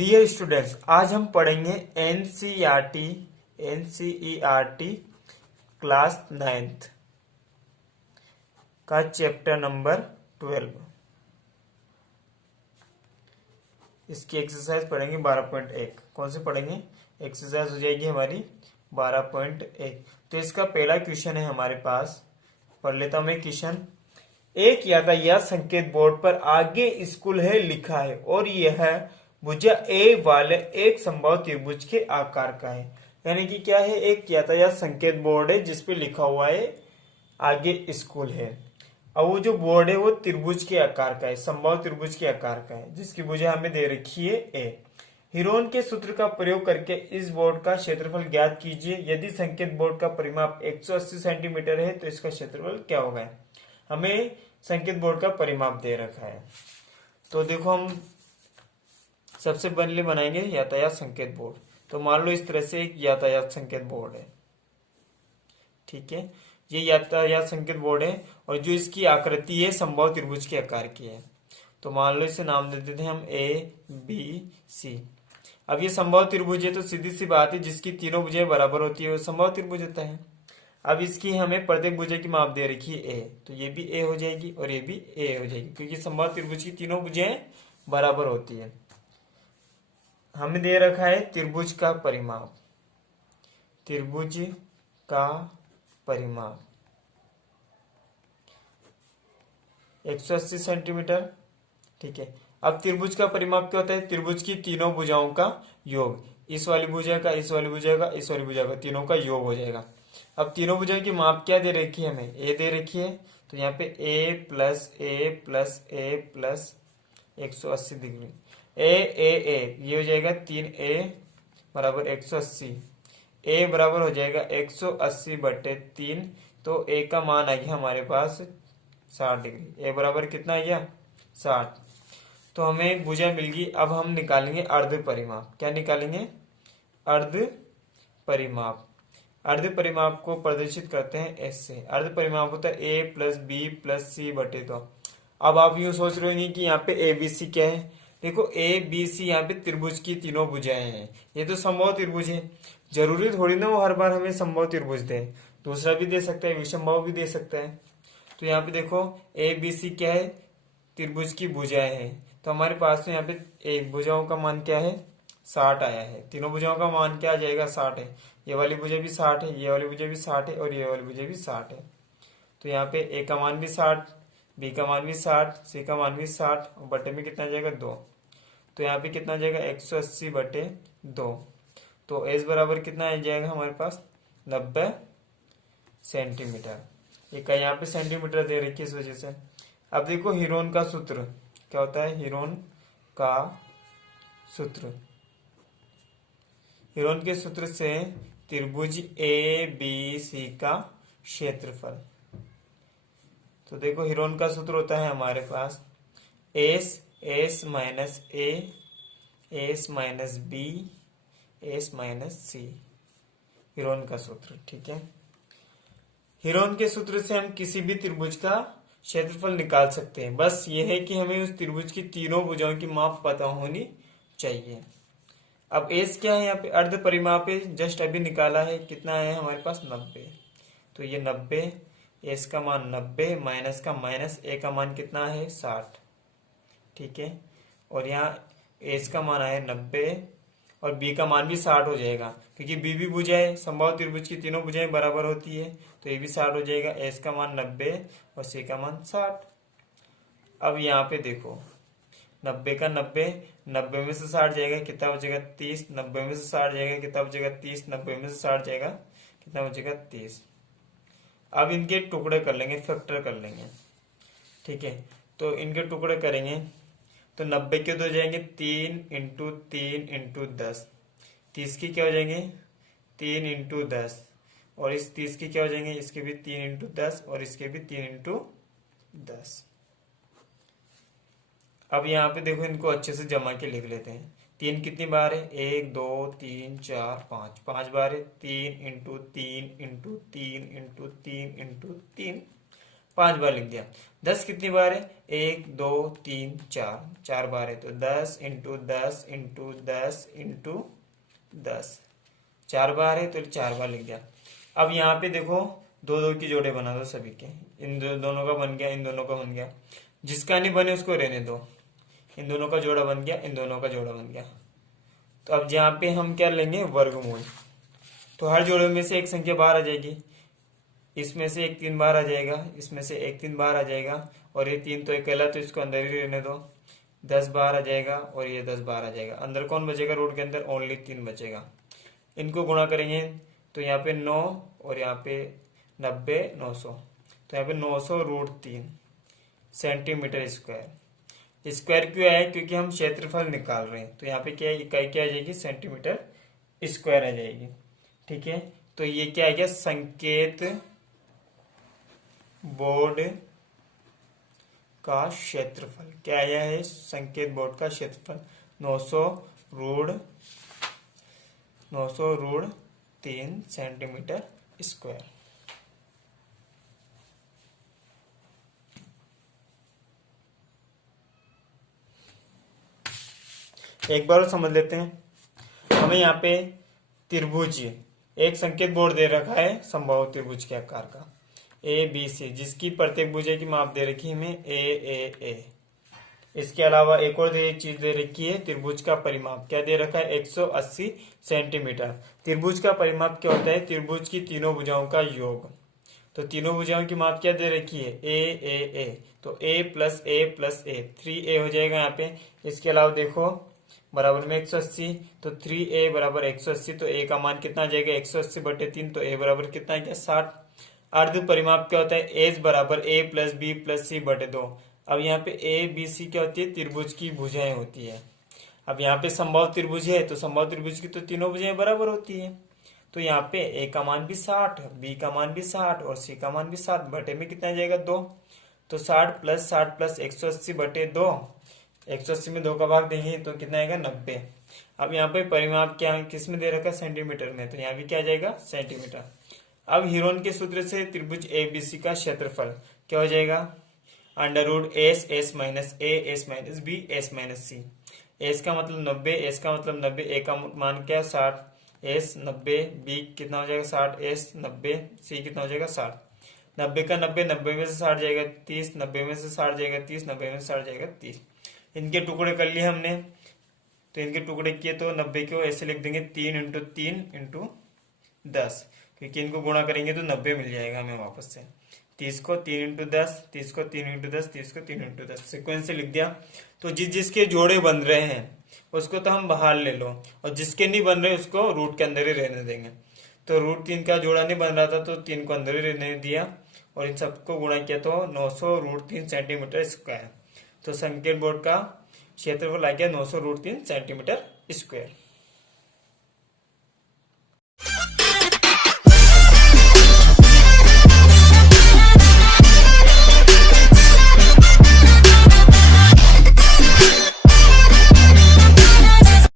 Dear students, आज हम पढ़ेंगे एनसीईआरटी क्लास 9th का चैप्टर नंबर 12। इसकी एक्सरसाइज पढ़ेंगे 12.1। कौन से पढ़ेंगे? एक्सरसाइज हो जाएगी हमारी 12.1। तो इसका पहला क्वेश्चन है हमारे पास। पढ़ लेता हूं मैं क्वेश्चन। एक यातायात संकेत बोर्ड पर आगे स्कूल है लिखा है और यह भुजा ए वाले एक संभव त्रिभुज के आकार का है। यानी कि क्या है? एक यातायात संकेत बोर्ड है जिसपे लिखा हुआ है आगे स्कूल है, और वो जो बोर्ड है वो त्रिभुज के आकार का है, संभव त्रिभुज के आकार का है, जिसकी भुजा हमें दे रखी है ए। हिरोन के सूत्र का प्रयोग करके इस बोर्ड का क्षेत्रफल ज्ञात कीजिए। यदि संकेत बोर्ड का परिमाप 180 सेंटीमीटर है तो इसका क्षेत्रफल क्या होगा? हमें संकेत बोर्ड का परिमाप दे रखा है। तो देखो, हम सबसे पहले बनाएंगे यातायात संकेत बोर्ड। तो मान लो इस तरह से एक यातायात संकेत बोर्ड है, ठीक है। ये यातायात संकेत बोर्ड है और जो इसकी आकृति है संभव त्रिभुज के आकार की है। तो मान लो इसे नाम दे देते हैं हम ए बी सी। अब ये संभव त्रिभुज है तो सीधी सी बात है, जिसकी तीनों भुजाएं बराबर होती है वो संभव त्रिभुज होता है। अब इसकी हमें प्रत्येक भुजा की माप दे रखी है ए, तो ये भी ए हो जाएगी और ये भी ए हो जाएगी, क्योंकि संभव त्रिभुज की तीनों भुजाएं बराबर होती है। हमें दे रखा है त्रिभुज का परिमाप। त्रिभुज का परिमाप 180 सेंटीमीटर, ठीक है। अब त्रिभुज का परिमाप क्या होता है? त्रिभुज की तीनों भुजाओं का योग। इस वाली भुजा का, इस वाली भुजा का, इस वाली भुजा का, तीनों का योग हो जाएगा। अब तीनों भुजाओं की माप क्या दे रखी है? हमें ए दे रखी है, तो यहाँ पे ए प्लस ए प्लस ए प्लस 180 डिग्री। ए ये हो जाएगा 3a बराबर 180। ए बराबर हो जाएगा 180/3। तो ए का मान आ गया हमारे पास 60 डिग्री। ए बराबर कितना आ गया? 60। तो हमें एक भुजा मिल गई। अब हम निकालेंगे अर्ध परिमाप। क्या निकालेंगे? अर्ध परिमाप। अर्ध परिमाप को प्रदर्शित करते हैं एस से। अर्ध परिमाप होता है ए प्लस बी प्लस सी बटे 2। अब आप यूं सोच रहे होंगे कि यहाँ पे ए बी सी क्या है। देखो, ए बी सी यहाँ पे त्रिभुज की तीनों भुजाएं हैं। ये तो संभव त्रिभुज है। जरूरी थोड़ी ना वो हर बार हमें संभव त्रिभुज दे, दूसरा भी दे सकता है, विषमभाव भी दे सकता है। तो यहाँ पे देखो ए बी सी क्या है? त्रिभुज की भुजाएं हैं। तो हमारे पास तो यहाँ पे एक भुजाओं का मान क्या है? 60 आया है। तीनों भुजाओं का मान क्या आ जाएगा? 60 है। ये वाली भुजा भी 60 है, ये वाली भुजा भी 60 है और ये वाली भुजा भी 60 है। तो यहाँ पे ए का मान भी 60, बी का मान भी 60, सी का मान भी 60 और बटे में कितना आ जाएगा? 2। तो यहाँ पे कितना आ जाएगा? 180/2। तो एस बराबर कितना आ जाएगा हमारे पास? 90 सेंटीमीटर। ये का यहाँ पे सेंटीमीटर दे रखी है इस वजह से। अब देखो, हिरोन का सूत्र क्या होता है? हिरोन का सूत्र, हिरोन के सूत्र से त्रिभुज ए बी सी का क्षेत्रफल। तो देखो, हिरोन का सूत्र होता है हमारे पास S minus A, S minus B, S minus C. Heron का सूत्र, ठीक है। हिरोन के सूत्र से हम किसी भी त्रिभुज का क्षेत्रफल निकाल सकते हैं। बस ये है कि हमें उस त्रिभुज की तीनों भुजाओं की माप पता होनी चाहिए। अब एस क्या है? यहाँ पे अर्ध परिमाप है, जस्ट अभी निकाला है। कितना है हमारे पास? 90। तो ये 90, एस का मान 90 माइनस का माइनस ए का मान कितना है? 60, ठीक है। और यहाँ एस का मान आया 90 और बी का मान भी 60 हो जाएगा, क्योंकि बी भी भुजाएं संभव त्रिभुज की तीनों भुजाएं बराबर होती है। तो ये भी 60 हो जाएगा। एस का मान 90 और सी का मान 60। अब यहाँ पे देखो, 90 का 90 में से 60 जाएगा, कितना बचेगा? 30। 90 में से 60 जाएगा, कितना बचेगा? 30। 90 में से 60 जाएगा, कितना बचेगा? 30। अब इनके टुकड़े कर लेंगे, फैक्टर कर लेंगे, ठीक है। तो इनके टुकड़े करेंगे तो 90 के तो हो जाएंगे 3 इंटू 3 इंटू 10। 30 की क्या हो जाएंगे? 3 इंटू 10। और इस 30 की क्या हो जाएंगे? इसके भी 3 इंटू 10 और इसके भी 3 इंटू 10। अब यहाँ पे देखो, इनको अच्छे से जमा के लिख लेते हैं। 3 कितनी बार है? 1 2 3 4 5, 5 बार है। 3 इंटू 3 इंटू 3 इंटू 3 इंटू 3। 5 बार लिख दिया। 10 कितनी बार है? 1 2 3 4, 4 बार है, तो 10 इंटू 10 इंटू 10 इंटू 10, 4 बार है तो 4 बार लिख दिया। अब यहाँ पे देखो दो दो की जोड़े बना दो सभी के, इन दोनों का बन गया, इन दोनों का बन गया, जिसका नहीं बने उसको रहने दो। इन दोनों का जोड़ा बन गया, इन दोनों का जोड़ा बन गया। तो अब यहाँ पे हम क्या लेंगे? वर्गमूल। तो हर जोड़े में से एक संख्या बाहर आ जाएगी, इसमें से एक 3 बार आ जाएगा, इसमें से एक 3 बार आ जाएगा, और ये 3 तो अकेला, तो इसको अंदर ही रहने दो। 10 बार आ जाएगा और ये 10 बार आ जाएगा। अंदर कौन बचेगा? रूट के अंदर ओनली 3 बचेगा। इनको गुणा करेंगे तो यहाँ पे 9 और यहाँ पे 90, 900, तो यहाँ पे 900 रूट 3 सेंटीमीटर स्क्वायर। स्क्वायर क्यों आया? क्योंकि हम क्षेत्रफल निकाल रहे हैं, तो यहाँ पे क्या है? इकाई क्या आ जाएगी? सेंटीमीटर स्क्वायर आ जाएगी। ठीक है, तो ये क्या आ गया? संकेत बोर्ड का क्षेत्रफल क्या आया है? संकेत बोर्ड का क्षेत्रफल 900 रूट 3 सेंटीमीटर स्क्वायर। एक बार और समझ लेते हैं। हमें यहाँ पे त्रिभुज, एक संकेत बोर्ड दे रखा है समबाहु त्रिभुज के आकार का ए बी सी, जिसकी प्रत्येक भुजा की माप दे रखी है हमें ए। इसके अलावा एक और चीज दे रखी है, त्रिभुज का परिमाप क्या दे रखा है? 180 सेंटीमीटर। त्रिभुज का परिमाप क्या होता है? त्रिभुज की तीनों भुजाओं का योग। तो तीनों भुजाओं की माप क्या दे रखी है? ए, तो ए प्लस ए प्लस ए, 3a हो जाएगा यहाँ पे। इसके अलावा देखो बराबर में 180, तो 3a बराबर 180, तो a का मान कितना आ जाएगा? 180/3, तो a बराबर कितना है? क्या 60। अर्ध परिमाप क्या होता है? एज बराबर a प्लस बी प्लस सी बटे 2। अब यहाँ पे ए बी सी क्या होती है? त्रिभुज की भुजाएं होती है। अब यहाँ पे समबाहु त्रिभुज है, तो समबाहु त्रिभुज की तो तीनों भुजाएं बराबर होती है। तो यहाँ पे ए का मान भी 60, बी का मान भी 60 और सी का मान भी 60, बटे में कितना आ जाएगा? 2। तो 60 प्लस 180/2, 180 में 2 का भाग देंगे तो कितना आएगा? 90। अब यहाँ पे परिमाप क्या किस में दे रखा है? सेंटीमीटर में, तो यहाँ भी क्या आ जाएगा? सेंटीमीटर। अब हीरोन के सूत्र से त्रिभुज एबीसी का क्षेत्रफल क्या हो जाएगा? √, S minus A, S minus B, S minus C. S का मतलब 90, एस का मतलब 90, ए का मान क्या है? 60, एस 90, बी कितना हो जाएगा? 60, एस 90, सी कितना हो जाएगा? 60। 90 का 90, 90 में से 60 जाएगा 30, 90 में से 60 जाएगा 30, 90 में से 60 जाएगा 30। इनके टुकड़े कर लिए हमने, तो इनके टुकड़े किए तो 90 को ऐसे लिख देंगे 3 इंटू 3 इंटू 10, क्योंकि इनको गुणा करेंगे तो 90 मिल जाएगा हमें वापस से। 30 को 3 इंटू 10, 30 को 3 इंटू 10, 30 को 3 इंटू 10, सिक्वेंस से लिख दिया। तो जिसके जोड़े बन रहे हैं उसको तो हम बाहर ले लो, और जिसके नहीं बन रहे उसको रूट के अंदर ही रहने देंगे। तो √3 का जोड़ा नहीं बन रहा था तो 3 को अंदर ही रहने दिया, और इन सबको गुणा किया तो 900 √3 सेंटीमीटर स्क्वायर। तो संकेत बोर्ड का क्षेत्रफल आ गया 900 √3 सेंटीमीटर स्क्वायर।